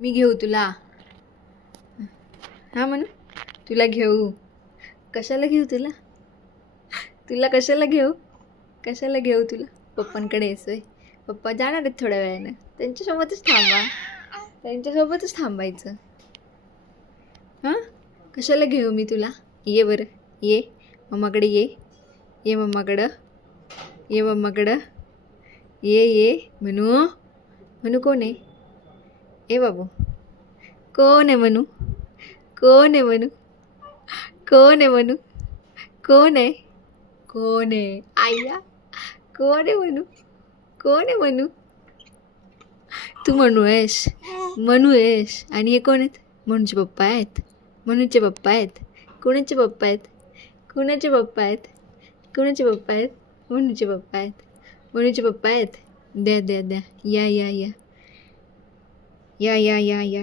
मी घेऊ तुला. हां म्हणू, तुला घेऊ. कशाला घेऊ तुला? तुला कशाला घेऊ? कशाला घेऊ तुला? पप्पांकडे येतोय. पप्पा जाणार आहेत थोड्या वेळानं. त्यांच्यासोबतच थांबा. त्यांच्यासोबतच थांबायचं. हां, कशाला घेऊ मी तुला? ये बरं, ये मम्माकडे ये. ये मम्माकडं, ये मम्माकडं, ये म्हणू. म्हणू कोण आहे? ए बाबू, कोण आहे म्हणू? कोण आहे म्हणू? कोण आहे म्हणू? कोण आहे? कोण आहे? आय्या, कोण आहे म्हणू? कोण आहे म्हणू? तू म्हणू आहेस, म्हणू आहेस. आणि हे कोण आहेत? म्हणूचे पप्पा आहेत. म्हणूचे पप्पा आहेत. कोणाचे पप्पा आहेत? कुणाचे पप्पा आहेत? कुणाचे पप्पा आहेत? म्हणूचे पप्पा आहेत. म्हणूचे पप्पा आहेत. द्या द्या द्या. या या या या या या या